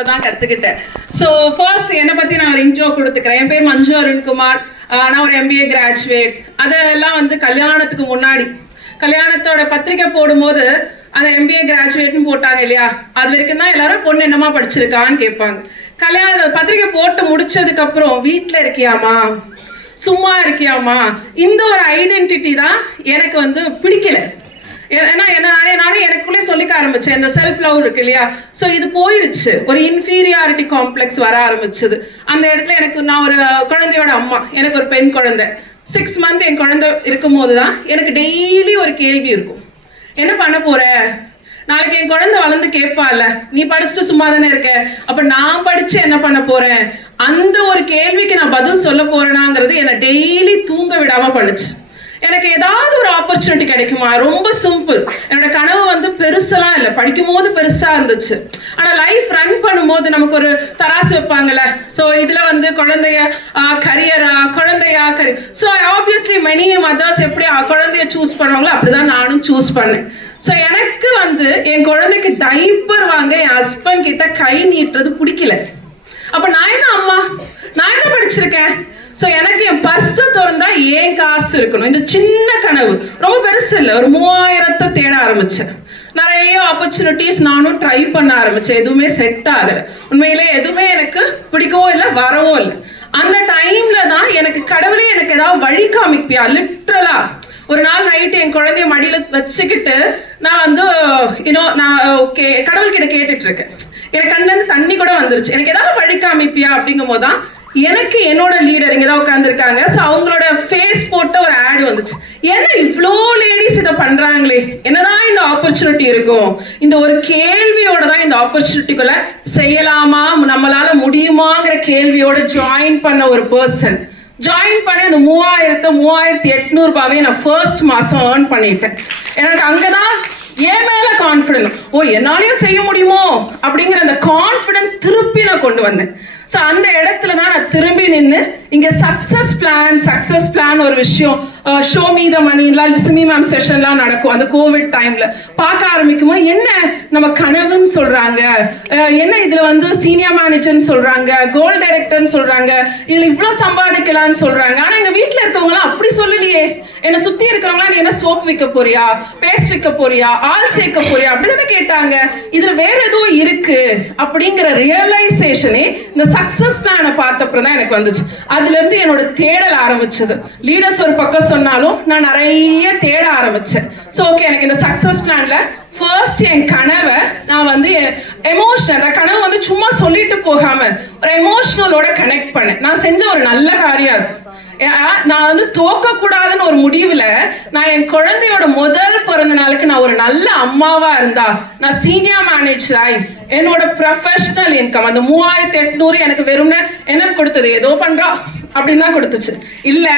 தான் கத்துக்கிட்டேன். So first என்னை பற்றி நான் ஒரு இன்ட்ரோ கொடுத்துக்கிறேன். என் பேர் மஞ்சு அருண்குமார். நான் ஒரு MBA கிராஜுவேட். அதெல்லாம் வந்து கல்யாணத்துக்கு முன்னாடி கல்யாணத்தோட பத்திரிக்கை போடும்போது அந்த MBA கிராஜுவேட்னு போட்டாங்க இல்லையா, அது வரைக்கும் தான் எல்லாரும் பொண்ணு என்னமா படிச்சிருக்கான்னு கேட்பாங்க. கல்யாண பத்திரிக்கை போட்டு முடிச்சதுக்கு அப்புறம் வீட்டில் இருக்கியாமா, சும்மா இருக்கியாமா, இந்த ஒரு ஐடென்டிட்டி தான் எனக்கு வந்து பிடிக்கல. ஏன்னா நானே எனக்குள்ளே சொல்லிக்க ஆரம்பிச்சேன், இந்த செல்ஃப் லவ் இருக்கு இல்லையா, ஸோ இது போயிருச்சு. ஒரு இன்ஃபீரியாரிட்டி காம்ப்ளெக்ஸ் வர ஆரம்பிச்சது. அந்த இடத்துல நான் ஒரு குழந்தையோட அம்மா, எனக்கு ஒரு பெண் குழந்தை 6 months என் குழந்தை இருக்கும் போது தான் எனக்கு டெய்லி ஒரு கேள்வி இருக்கும், என்ன பண்ண போற, நாளைக்கு என் குழந்தை வளர்ந்து கேட்பால, நீ படிச்சுட்டு சும்மா தானே இருக்க, அப்ப நான் படிச்சு என்ன பண்ண போறேன், அந்த ஒரு கேள்விக்கு நான் பதில் சொல்ல போறேனாங்கிறது என்னை டெய்லி தூங்க விடாம பண்ணுச்சு. எனக்கு ஏதாவது ஒரு ஆப்பர்ச்சுனிட்டி கிடைக்குமா, ரொம்ப சிம்பிள். என்னோட கனவு வந்து பெருசெல்லாம் இல்லை, படிக்கும் போது பெருசா இருந்துச்சு. ஆனா லைஃப் ரன் பண்ணும்போது நமக்கு ஒரு தராசு வைப்பாங்கல்ல, ஸோ இதுல வந்து குழந்தைய கரியரா, குழந்தையா career. So obviously many mothers எப்படி குழந்தைய சூஸ் பண்ணுவாங்களோ அப்படிதான் நானும் சூஸ் பண்ணேன். ஸோ எனக்கு வந்து என் குழந்தைக்கு டைப்பர் வாங்க என் ஹஸ்பண்ட் கிட்ட கை நீட்டுறது பிடிக்கல. அப்ப நான் என்ன அம்மா, நான் என்ன படிச்சிருக்கேன், ஸோ எனக்கு என் பர்ஸை திறந்தா ஏன் காசு இருக்கணும். இந்த சின்ன கனவு ரொம்ப பெருசு இல்லை, ஒரு 3000 தேட ஆரம்பிச்சேன். நிறைய ஆப்பர்ச்சுனிட்டிஸ் நானும் ட்ரை பண்ண ஆரம்பிச்சேன், எதுவுமே செட் ஆகல. உண்மையிலே எதுவுமே எனக்கு பிடிக்கவும் இல்லை, வரவும் இல்லை. அந்த டைம்ல தான் எனக்கு கடவுளே எனக்கு ஏதாவது வழி காமிப்பியா. லிட்ரலா ஒரு நாள் நைட்டு என் குழந்தைய மடியில வச்சுக்கிட்டு நான் வந்து நான் ஓகே கடவுள்கிட்ட கேட்டுட்டு இருக்கேன். எனக்கு கண்ணிலிருந்து தண்ணி கூட வந்துருச்சு. எனக்கு ஏதாவது வழி காமிப்பியா அப்படிங்கும் போதுதான் எனக்கு என்னோட லீடர் இங்கே தான் உட்காந்துருக்காங்க, ஸோ அவங்களோட ஃபேஸ் போட்ட ஒரு ஆட் வந்துச்சு. ஏன்னா இவ்வளோ லேடிஸ் இதை பண்றாங்களே, என்னதான் இந்த ஆப்பர்ச்சுனிட்டி இருக்கும், இந்த ஒரு கேள்வியோட தான் இந்த ஆப்பர்ச்சுனிட்டிக்குள்ள செய்யலாமா, நம்மளால முடியுமாங்கிற கேள்வியோட ஜாயின் பண்ண ஒரு பர்சன். ஜாயின் பண்ணி அந்த 3800 ரூபாவே நான் ஃபர்ஸ்ட் மாசம் ஏர்ன் பண்ணிட்டேன். எனக்கு அங்கதான் என் மேல கான்ஃபிடன்ஸ், என்னாலையும் செய்ய முடியுமோ அப்படிங்கிற அந்த கான்ஃபிடன்ஸ் திருப்பி நான் கொண்டு வந்தேன். ஸோ அந்த இடத்துல தான் நான் திரும்பி நின்று இங்கே சக்ஸஸ் பிளான் ஒரு விஷயம், ஷோ மீ த மணிலாம் சிமி மேம் செஷன்லாம் நடக்கும். அந்த கோவிட் டைம்ல பார்க்க ஆரம்பிக்குமோ என்ன நம்ம கனவுன்னு சொல்றாங்க, என்ன இதுல வந்து சீனியர் மேனேஜர்னு சொல்றாங்க, கோல் டைரக்டர்னு சொல்றாங்க, இதுல இவ்வளவு சம்பாதிக்கலாம்னு சொல்றாங்க. ஆனா எங்க வீட்டுல இருக்கவங்களாம் அப்படி சொல்லலையே, என்னை சுத்தி இருக்கிறவங்களா நீ என்ன சோப் விற்க போறியா, பேஸ்ட் விற்க போறியா, ஆள் சேர்க்க போறியா அப்படிதானே கேட்டாங்க. இதுல வேற ஏதோ இருக்கு அப்படிங்கிற ரியலைசேஷனே இந்த சக்சஸ் பிளானை பார்த்தப்பறம் தான் எனக்கு வந்துச்சு. அதுல இருந்து என்னோட தேடல் ஆரம்பிச்சது. லீடர்ஸ் ஒரு பக்கம் சொன்னாலும் நான் நிறைய தேட ஆரம்பிச்சேன். ஸோ ஓகே, எனக்கு இந்த சக்சஸ் பிளான்ல ஃபர்ஸ்ட் என் கனவை நான் வந்து எமோஷனல், அந்த கனவு வந்து சும்மா சொல்லிட்டு போகாம ஒரு எமோஷனலோட கனெக்ட் பண்ணேன். நான் செஞ்ச ஒரு நல்ல காரியம் அது. நான் வந்து தோக்க கூடாதுன்னு ஒரு முடிவுல நான் என் குழந்தையோட முதல் பிறந்த நாளுக்கு நான் ஒரு நல்ல அம்மாவா இருந்தா, நான் சீனியர் மேனேஜர் ஆகி என்னோட ப்ரொஃபஷனல் இன்கம் அந்த 3800 எனக்கு வெறும்னு என்ன கொடுத்தது, ஏதோ பண்றா அப்படின்னு தான் கொடுத்துச்சு. இல்ல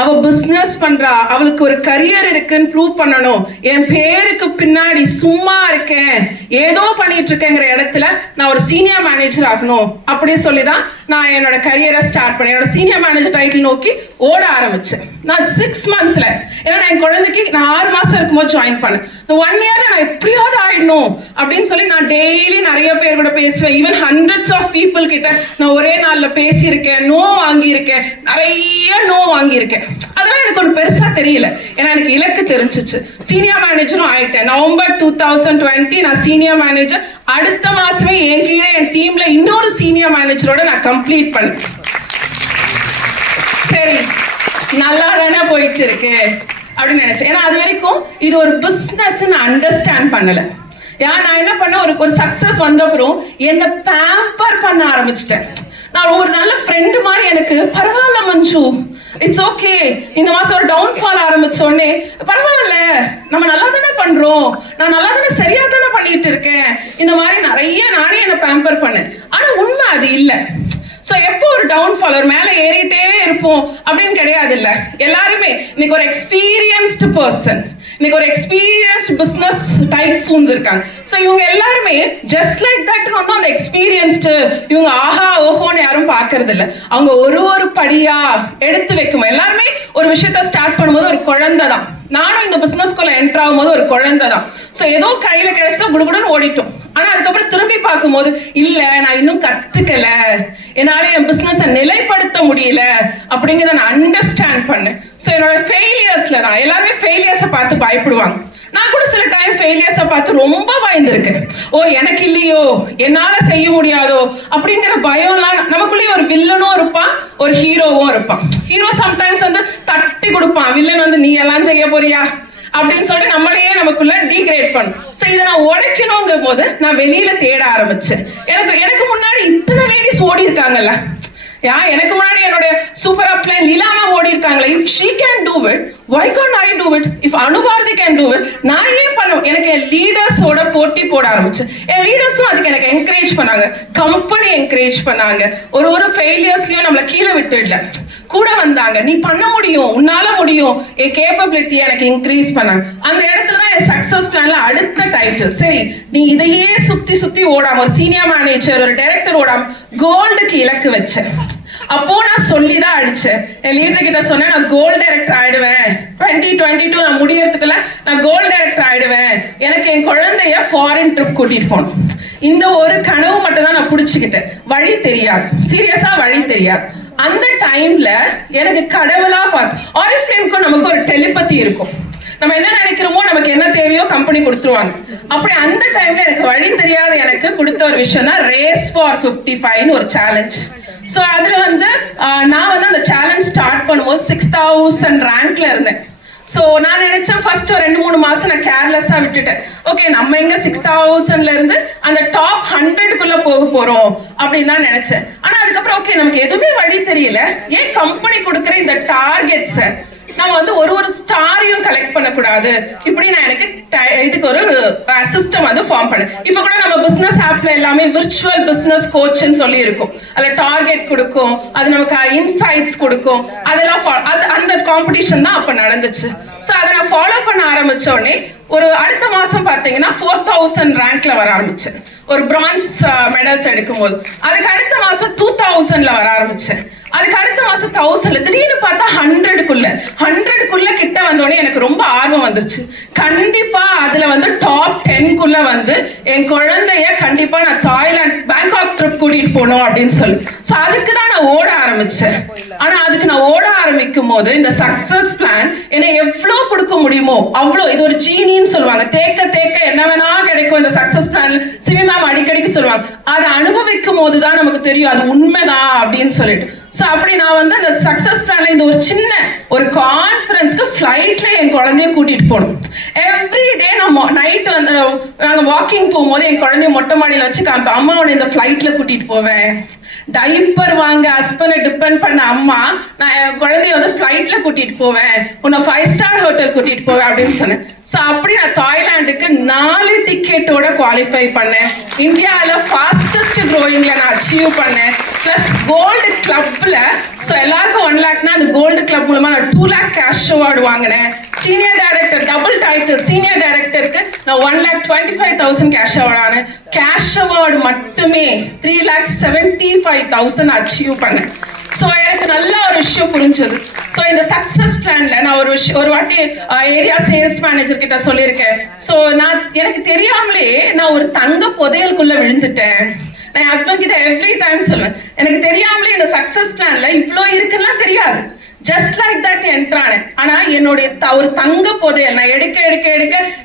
அவ பிசினஸ் பண்றா, அவளுக்கு ஒரு கரியர் இருக்குன்னு ப்ரூவ் பண்ணணும், என் பேருக்கு பின்னாடி சும்மா இருக்கேன் ஏதோ பண்ணிட்டு இருக்கேங்கிற இடத்துல நான் ஒரு சீனியர் மேனேஜர் ஆகணும் அப்படி சொல்லிதான் நான் என்னோட கரியரை ஸ்டார்ட் பண்ணேன். என்னோட சீனியர் மேனேஜர் டைட்டில் நோக்கி ஓட ஆரம்பிச்சேன். நான் 6 months ஏன்னா என் குழந்தைக்கு நான் 6 மாசம் இருக்கும்போது ஜாயின் பண்ணேன். 1 year நான் எப்படியாவது ஆயிடணும் அப்படின்னு சொல்லி நான் டெய்லி நிறைய பேர் கூட பேசுவேன். ஈவன் ஹண்ட்ரட்ஸ் ஆஃப் பீப்புள் கிட்ட நான் ஒரே நாள்ல பேசியிருக்கேன், நோ வாங்கியிருக்கேன், நிறைய நோ வாங்கியிருக்கேன். அதெல்லாம் எனக்கு ஒரு பெருசா தெரியல, ஏன்னா எனக்கு இலக்கு தெரிஞ்சிச்சு. சீனியர் மேனேஜரும் ஆயிட்டேன். நவம்பர் 2020 நான் சீனியர் மேனேஜர். அடுத்த மாசமே என் கீழே என் டீம்ல இன்னொரு சீனியர் மேனேஜரோட நான் கம்ப்ளீட் பண்ணேன். சரி, நல்லா தானே போயிட்டு இருக்கு அப்படின்னு நினைச்சேன். ஏன்னா அது வரைக்கும் இது ஒரு பிசினஸ் நான் அண்டர்ஸ்டாண்ட் பண்ணல. நான் என்ன பண்ண, ஒரு சக்சஸ் வந்த அப்புறம் என்ன பேம்பர் பண்ண ஆரம்பிச்சிட்டேன். நான் ஒரு நல்ல ஃப்ரெண்டு மாதிரி எனக்கு பரவாயில்ல மஞ்சு, இட்ஸ் ஓகே, இந்த மாசம் ஒரு டவுன்ஃபால் ஆரம்பிச்ச உடனே பரவாயில்ல, நம்ம நல்லா தானே பண்றோம், நான் நல்லா தானே சரியா தானே பண்ணிட்டு இருக்கேன், இந்த மாதிரி நிறைய நானே என்ன பேம்பர் பண்ணேன். ஆனா உண்மை அது இல்லை. ஸோ எப்போ ஒரு டவுன்ஃபால், ஒரு மேலே ஏறிட்டே இருப்போம் அப்படின்னு கிடையாது. இல்லை, எல்லாருமே இன்னைக்கு ஒரு எக்ஸ்பீரியன்ஸ்டு பர்சன், இன்னைக்கு ஒரு எக்ஸ்பீரியன்ஸ்ட் பிசினஸ் டைக்கூன்ஸ் இருக்காங்க. ஸோ இவங்க எல்லாருமே ஜஸ்ட் லைக் தட் வந்து அந்த எக்ஸ்பீரியன்ஸ்டு இவங்க ஆஹா ஓஹோன்னு யாரும் பார்க்கறது இல்லை. அவங்க ஒரு படியா எடுத்து வைக்கும். எல்லாருமே ஒரு விஷயத்த ஸ்டார்ட் பண்ணும்போது ஒரு குழந்தை தான். நானும் இந்த பிசினஸ்குள்ள என்டர் ஆகும் போது ஒரு குழந்தை தான். ஸோ ஏதோ கையில கிடைச்சதா குடுகுடுன்னு ஓடிட்டோம். ஆனா அதுக்கப்புறம் திரும்பி பார்க்கும்போது இல்ல நான் இன்னும் கத்துக்கல, என்னால என் பிசினஸை நிலைப்படுத்த முடியல அப்படிங்கிறத நான் அண்டர்ஸ்டாண்ட் பண்ணேன். ஸோ என்னோட ஃபெயிலியர்ஸ்ல தான் எல்லாருமே ஃபெயிலியர்ஸை பார்த்து பயப்படுவாங்க. நான் கூட சில டைம் ஃபெயிலியர்ஸை பார்த்து ரொம்ப பயந்துருக்கேன். ஓ எனக்கு இல்லையோ, என்னால செய்ய முடியாதோ அப்படிங்கிற பயம்லாம் நமக்குள்ளேயே ஒரு வில்லனும் இருப்பான், ஒரு ஹீரோவும் இருப்பான். ஹீரோ சம்டைம்ஸ் வந்து தட்டி கொடுப்பான், வில்லன் வந்து நீ எல்லாம் செய்ய போறியா அப்படின்னு சொல்லிட்டு நம்மளையே நமக்குள்ள டீக்ரேட் பண்ணும். ஸோ இதை நான் உடைக்கணுங்கிற போது நான் வெளியில தேட ஆரம்பிச்சேன். எனக்கு முன்னாடி இத்தனை லேடிஸ் ஓடி இருக்காங்கல்ல, எனக்கு முன்னாடி என்னோட சூப்பர் அப்ளைன் லீலாமா ஓடி இருக்காங்களே, if she can do it why can't I do it? if Anubharathi can do it நான் ஏன் பண்ணுவேன்? எனக்கு என் லீடர்ஸோட போட்டி போட ஆரம்பிச்சு. என் லீடர்ஸும் அதுக்கு எனக்கு என்கரேஜ் பண்ணாங்க, கம்பெனி என்கரேஜ் பண்ணாங்க. ஒரு ஃபெயிலியர்ஸ்லயும் நம்மளை கீழே விட்டுடல, கூட வந்தாங்க. நீ பண்ண முடியும், உன்னால முடியும், என் கேப்பபிலிட்டி எனக்கு இன்க்ரீஸ் பண்ணாங்க. அந்த இடத்துல தான் என் சக்சஸ் பிளான்ல அடுத்த டைட்டில். சரி நீ இதையே சுத்தி சுத்தி ஓடாம, ஒரு சீனியர் மேனேஜர் ஒரு டைரக்டர் ஓடாம கோல்டுக்கு இலக்கு வச்சேன். அப்போ நான் சொல்லிதான் அடிச்சேன். என் லீடர் கிட்ட சொன்னேன், நான் கோல்டு டைரக்டர் ஆயிடுவேன் 2022 நான் முடியறதுக்குள்ள நான் கோல்டு டைரக்டர் ஆயிடுவேன். எனக்கு என் குழந்தைய ஃபாரின் ட்ரிப் கூட்டிட்டு போகணும். இந்த ஒரு கனவு மட்டும் தான் நான் புடிச்சுக்கிட்டேன். வழி தெரியாது, சீரியஸா வழி தெரியாது. அந்த டைம்ல எனக்கு கடவுளா பார்த்து ஆரிஃப்ளேம்க்கும் நமக்கு ஒரு டெலிபதி இருக்கும். நம்ம என்ன நினைக்கிறோமோ, நமக்கு என்ன தேவையோ கம்பெனி கொடுத்துருவாங்க. அப்படி அந்த டைம்ல எனக்கு வழி தெரியாத எனக்கு கொடுத்த ஒரு விஷயம் தான் ரேஸ் ஃபார் 55 ஒரு சேலஞ்ச். ஸோ அதுல வந்து நான் வந்து அந்த சேலஞ்ச் ஸ்டார்ட் பண்ணும்போது 6000 ரேங்க்ல இருந்தேன். ஸோ நான் நினைச்சேன் ஃபர்ஸ்ட் ஒரு 2-3 மாசம் நான் கேர்லெஸ்ஸா விட்டுட்டேன். ஓகே நம்ம எங்க 6000ல இருந்து அந்த டாப் 100க்குள்ள போக போறோம் அப்படின்னு தான் நினைச்சேன். ஆனா அதுக்கப்புறம் ஓகே நமக்கு எதுவுமே வழி தெரியல, ஏன் கம்பெனி கொடுக்குற இந்த டார்கெட்ஸை நம்ம வந்து ஒரு ஸ்டாரையும் கலெக்ட் பண்ணக்கூடாது, இப்படி நான் எனக்கு இதுக்கு ஒரு சிஸ்டம் வந்து ஃபார்ம் பண்ணேன். இப்போ கூட நம்ம பிசினஸ் ஆப்ல எல்லாமே விர்ச்சுவல் பிசினஸ் கோச்னு சொல்லி இருக்கும். அதுல டார்கெட் கொடுக்கும், அது நமக்கு இன்சைட்ஸ் கொடுக்கும். அதெல்லாம் அந்த காம்படிஷன் தான் அப்ப நடந்துச்சு. ஸோ அதை நான் ஃபாலோ பண்ண ஆரம்பிச்ச உடனே ஒரு அடுத்த மாசம் பார்த்தீங்கன்னா 4000 ரேங்க்ல வர ஆரம்பிச்சேன், ஒரு பிரான்ஸ் மெடல்ஸ் எடுக்கும் போது. அதுக்கு அடுத்த மாசம் 2000ல வர ஆரம்பிச்சேன். அதுக்கு அடுத்த மாசம் 1000ல, திடீர்னு பார்த்தா 100க்குள்ள கிட்ட வந்தோடனே எனக்கு ரொம்ப ஆர்வம் வந்துருச்சு. கண்டிப்பா அதுல வந்து டாப் 10க்குள்ள வந்து என் குழந்தைய கண்டிப்பா நான் தாய்லாந்து பேங்காக் ட்ரிப் கூட்டிட்டு போகணும் அப்படின்னு சொல்லி. ஸோ அதுக்கு தான் நான் ஓட ஆரம்பிச்சேன். ஆனா அதுக்கு நான் ஓட ஆரம்பிக்கும் போது இந்த சக்சஸ் பிளான் என்னை எவ்வளவு கொடுக்க முடியுமோ அவ்வளோ, இது ஒரு ஜீனின்னு சொல்லுவாங்க, தேக்க என்ன வேணா கிடைக்கும் இந்த சக்சஸ் பிளான். சிவி மேம் அடிக்கடிக்கு சொல்லுவாங்க, அதை அனுபவிக்கும் போதுதான் நமக்கு தெரியும் அது உண்மைதான் அப்படின்னு சொல்லிட்டு. ஸோ அப்படி நான் வந்து அந்த சக்சஸ் பிளான்ல இந்த ஒரு சின்ன ஒரு கான்ஃபரன்ஸ்க்கு ஃப்ளைட்ல என் குழந்தைய கூட்டிட்டு போகணும். எவ்ரி டே நம்ம நைட் வந்து நாங்கள் வாக்கிங் போகும்போது என் குழந்தைய மொட்டை மாடியில் வச்சு காமிப்பேன், அம்மா உன்னை இந்த ஃப்ளைட்ல கூட்டிட்டு போவேன். டைப்பர் வாங்க ஹஸ்பண்டை டிபெண்ட் பண்ண அம்மா, நான் என் குழந்தைய வந்து ஃப்ளைட்ல கூட்டிட்டு போவேன், உன்னை 5 ஸ்டார் ஹோட்டல் கூட்டிட்டு போவேன் அப்படின்னு சொன்னேன். ஸோ அப்படி நான் தாய்லாந்துக்கு 4 டிக்கெட்டோட குவாலிஃபை பண்ணேன். இந்தியாவில் ஃபாஸ்டஸ்ட் க்ரோயிங்ல நான் அச்சீவ் பண்ணேன். பிளஸ் கோல்டு கிளப்ல, ஸோ எல்லாருக்கும் 1 லேக்னா அந்த கோல்டு கிளப் மூலமா நான் 2 லேக் கேஷ் அவார்டு வாங்கினேன். Senior director double title, senior டைரக்டருக்கு நான் 1,25,000 கேஷ் அவார்டு ஆனேன். கேஷ் அவார்டு மட்டுமே 3,75,000 அச்சீவ் பண்ணேன். ஸோ எனக்கு நல்ல ஒரு விஷயம் புரிஞ்சது. ஸோ இந்த சக்சஸ் பிளான்ல நான் ஒரு வாட்டி ஏரியா சேல்ஸ் மேனேஜர் கிட்ட சொல்லியிருக்கேன். ஸோ எனக்கு தெரியாமலே நான் ஒரு தங்க புதையலுக்குள்ள விழுந்துட்டேன். நான் என் ஹஸ்பண்ட் கிட்ட எவ்ரி டைம் சொல்லுவேன், எனக்கு தெரியாமலே இந்த சக்சஸ் பிளான்ல இவ்வளோ இருக்குன்னா தெரியாது, ஜஸ்ட் லைக் தட் என்ட்ரானே. ஆனா என்னுடைய ஒரு தங்க புதையல் நான் எடுக்க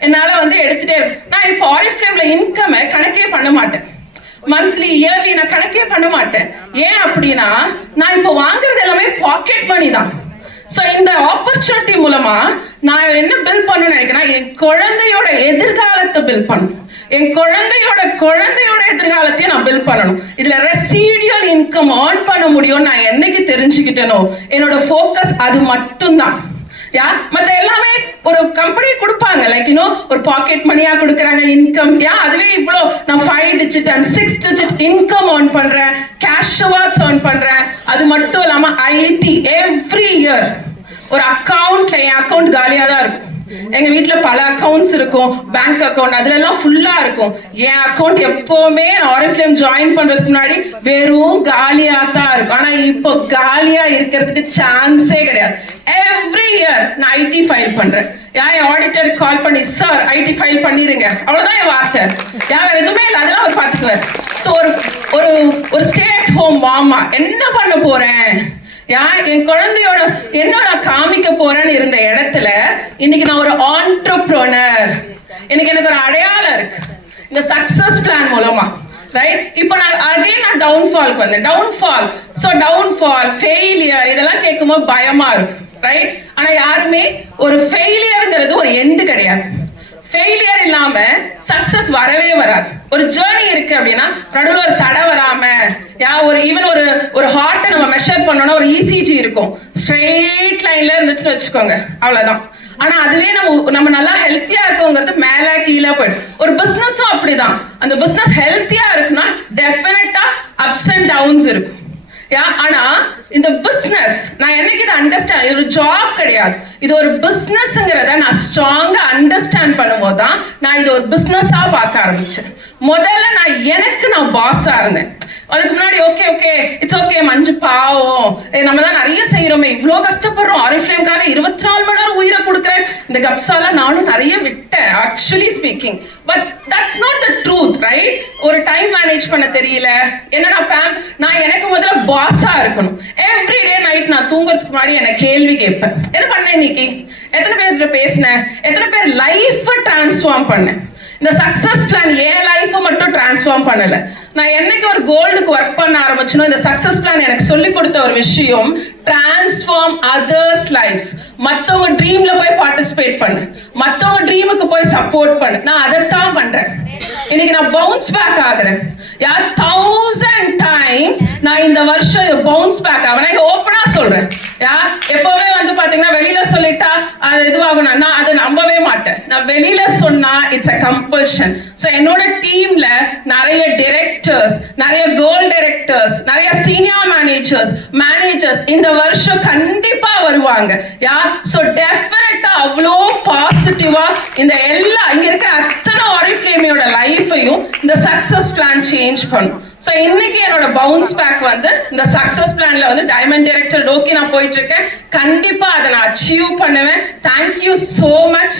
என்னால வந்து எடுத்துட்டே நான் இப்போ ஆரிஃப்ளேம்ல இன்கம் கணக்கே பண்ண மாட்டேன், மந்த்லி இயர்லி நான் கணக்கே பண்ண மாட்டேன். ஏன் அப்படின்னா நான் இப்போ வாங்குறது எல்லாமே பாக்கெட் மணி தான். ஸோ இந்த ஆப்பர்ச்சுனிட்டி மூலமா நான் என்ன பில் பண்ணணும்னு நினைக்கிறேன், என் குழந்தையோட எதிர்காலத்தை பில் பண்ணணும், என் குழந்தையோட எதிர்காலத்தையும் நான் பில் பண்ணணும். இதுல ரெசிடியல் இன்கம் ஏர்ன் பண்ண முடியும் நான் என்னைக்கு தெரிஞ்சுக்கிட்டேனோ என்னோட ஃபோக்கஸ் அது மட்டும்தான். மத்த எல்லாமே ஒரு கம்பெனி கொடுப்பாங்க, லைக் ஒரு பாக்கெட் மணியா கொடுக்குறாங்க இன்கம். அதுவே இவ்வளோ நான் 5 digit and 6 digit income earn பண்றேன், கேஷ் அவார்ட்ஸ் ஏர்ன் பண்றேன். அது மட்டும் இல்லாம ஐடி எவ்ரி இயர் ஒரு அக்கௌண்ட்ல என் அக்கௌண்ட் காலியா தான் இருக்கும். எங்க வீட்டுல பல அக்கௌண்ட்ஸ் இருக்கும், பேங்க் அக்கௌண்ட் அதுல எல்லாம் ஃபுல்லா இருக்கும். என் அக்கௌண்ட் எப்பவுமே ஆரிஃப்ளேம் ஜாயின் பண்றதுக்கு முன்னாடி வெறும் காலியா தான் இருக்கும். ஆனா இப்போ காலியா இருக்கிறதுக்கு சான்ஸே கிடையாது. எவ்ரி இயர் நான் ஐடி ஃபைல் பண்றேன். என் ஆடிட்டர் கால் பண்ணி சார் ஐடி ஃபைல் பண்ணிருங்க, அவ்வளவுதான் என் வார்த்தை. வேற எதுவுமே இல்லை, அதெல்லாம் அவர் பார்த்துக்குவார். ஸோ ஒரு ஸ்டே அட் ஹோம் மாமா என்ன பண்ண போறேன், என் குழந்தையோட என்ன நான் காமிக்க போறேன்னு இருந்த இடத்துல இன்னைக்கு நான் ஒரு ஆண்டர்பிரனர். எனக்கு ஒரு அடையாளம் இருக்கு இந்த சக்சஸ் பிளான் மூலமா, ரைட்? இப்போ நான் டவுன்ஃபால்க்கு வந்தேன். டவுன்ஃபால் ஃபெயிலியர் இதெல்லாம் கேட்கும்போது பயமா இருக்கு, ரைட்? ஆனா யாருமே ஒரு ஃபெயிலியர்ங்கிறது ஒரு எண்டு கிடையாது. ஃபெயிலியர் இல்லாம சக்சஸ் வரவே வராது. ஒரு ஜேர்னி இருக்கு அப்படின்னா நடுவில் ஒரு தடை வராம, ஒரு ஹார்ட்டை நம்ம மெஷர் பண்ணோம்னா ஒரு இசிஜி இருக்கும், ஸ்ட்ரெயிட் லைன்ல இருந்துச்சுன்னு வச்சுக்கோங்க, அவ்வளவுதான். ஆனா அதுவே நம்ம நல்லா ஹெல்த்தியா இருக்கோங்கிறது மேல கீழே போயிடும். ஒரு பிசினஸும் அப்படிதான். அந்த பிசினஸ் ஹெல்த்தியா இருக்குன்னா டெஃபினட்டா அப்ஸ் அண்ட் டவுன்ஸ் இருக்கும். ஆனா இந்த பிசினஸ் நான் என்னைக்கு இதை அண்டர்ஸ்டாண்ட், இது ஒரு ஜாப் கிடையாது, இது ஒரு பிசினஸ்ங்கிறத நான் ஸ்ட்ராங்கா அண்டர்ஸ்டாண்ட் பண்ணும்போது தான் நான் இது ஒரு பிசினஸா பார்க்க ஆரம்பிச்சேன். முதல்ல நான் பாஸா இருந்தேன். அதுக்கு முன்னாடி ஓகே இட்ஸ் ஓகே மஞ்சு பாவம், நம்ம தான் நிறைய செய்யறோமே, இவ்வளோ கஷ்டப்படுறோம், ஆரிஃப்ளேம்காக 24 மணி நேரம் உயிரை கொடுக்குறேன், இந்த கப்ஸால நானும் நிறைய விட்டேன் actually speaking. But that's not the truth, right? ஒரு டைம் மேனேஜ் பண்ண தெரியல. நான் எனக்கு முதல்ல பாஸா இருக்கணும். எவ்ரிடே நைட் நான் தூங்குறதுக்கு முன்னாடி எனக்கு கேள்வி கேட்பேன், என்ன பண்ணேன் இன்னைக்கு, எத்தனை பேர்கிட்ட பேசினேன், எத்தனை பேர் லைஃபை டிரான்ஸ்ஃபார்ம் பண்ணேன். இந்த சக்சஸ் பிளான் என் லைஃபை மட்டும் டிரான்ஸ்ஃபார்ம் பண்ணல. நான் என்னைக்கு ஒரு கோல்டுக்கு ஒர்க் பண்ண ஆரம்பிச்சனோ இந்த சக்சஸ் பிளான் எனக்கு சொல்லி கொடுத்த ஒரு விஷயம், டிரான்ஸ்ஃபார்ம் அதர்ஸ் லைஃப்ஸ். மற்றவங்க ட்ரீம்ல போய் பார்ட்டிசிபேட் பண்ணு, மற்றவங்க ட்ரீமுக்கு போய் சப்போர்ட் பண்ணு. நான் அதைத்தான் பண்றேன். இன்னைக்கு நான் பவுன்ஸ் பேக் ஆகுறேன். 1000 times நான் இந்த வருஷம் பவுன்ஸ் பேக் ஆகிறேன். நான் ஓப்பனா சொல்றேன். எப்பவுமே பாத்தீங்கன்னா வெளியில சொல்லிட்டா அது இதுவாகணும், நான் அதை நம்பவே மாட்டேன். நான் வெளியில சொன்னா இட்ஸ் அ கம்பல்ஷன். ஸோ என்னோட டீம்ல நிறைய டைரக்டர்ஸ், நிறைய கோல் டைரக்டர்ஸ், நிறைய சீனியர் மேனேஜர்ஸ் இந்த வருஷம் கண்டிப்பா வருவாங்க. ஸோ டெஃபினட்டா அவ்வளோ பாசிட்டிவா இந்த இங்க இருக்கிற அத்தனை ஆரிஃப்ளேமியோட லைஃபையும் இந்த சக்சஸ் பிளான் சேஞ்ச் பண்ணும். ஸோ இன்னைக்கு என்னோட பவுன்ஸ் பேக் இந்த சக்சஸ் பிளான்ல டைமண்ட் டைரக்டர் நோக்கி நான் போயிட்டு இருக்கேன். கண்டிப்பா அதை நான் அச்சீவ் பண்ணுவேன். Thank you so much.